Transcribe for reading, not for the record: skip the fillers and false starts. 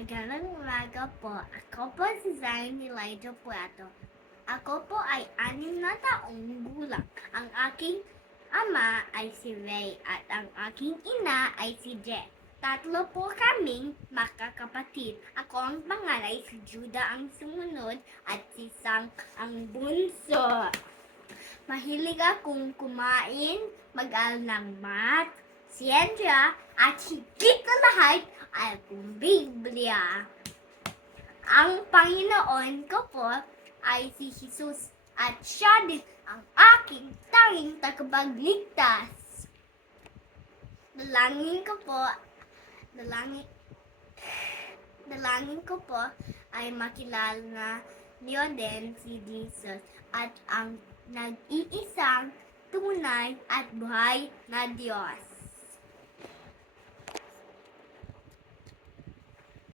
Magandang umaga po. Ako po si Zion Elijah Puerto. Ako po ay 6 na taong gulang. Ang aking ama ay si Ray at ang aking ina ay si Jet. Tatlo po kaming magkakapatid. Ako ang pangalay, si Judah ang sumunod at si Sang ang bunso. Mahilig akong kumain, mag-aral ng math, siyensya, at higit na lahat ay kung Biblia. Ang Panginoon ko po ay si Jesus at siya din ang aking tanging tagapagligtas. Dalangin ko po ay makilala na niyo din si Jesus at ang nag-iisang tunay at buhay na Diyos.